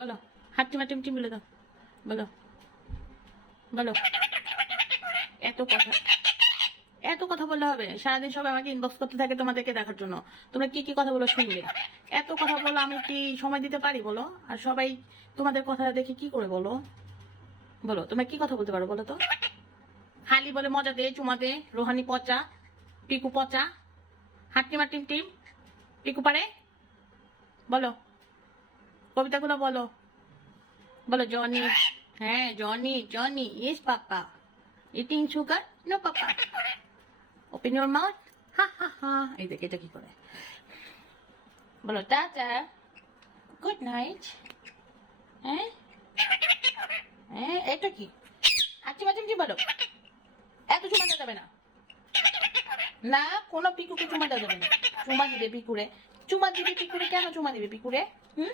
বলো হাট্টিমা টিমটিম বলে দাও। বলো বলো। এত কথা বললে হবে? সারাদিন সবাই আমাকে ইনবক্স করতে থাকে তোমাদেরকে দেখার জন্য। তোমরা কি কি কথা বলো শুনবে? এত কথা বলো, আমি কি সময় দিতে পারি বলো? আর সবাই তোমাদের কথা দেখে কি করে বলো? বলো তোমরা কি কথা বলতে পারো বলো তো? খালি বলে মজা দে, চুমা দে, রোহানি পচা, পিকু পচা, হাট্টিমা টিম টিম। পিকু পারে? বলো কবিতাগুলো বলো। বলো জনি। হ্যাঁ Johnny Johnny, yes papa. Eating sugar? No papa. Open your mouth. Ha ha ha. এই দেখ এটা কি করে। বলো টাটা, গুড নাইট। হ্যাঁ হ্যাঁ, এটা কি? হাঁচি মাচিম কি বলো? এত চুমা দেওয়া যাবে না। না, কোনো পিকুকে চুমা দেওয়া যাবে না। চুমা দিবে পিকুরে। চুমা দিবে পিকুরে, কেন চুমা দিবে পিকুরে? হুম।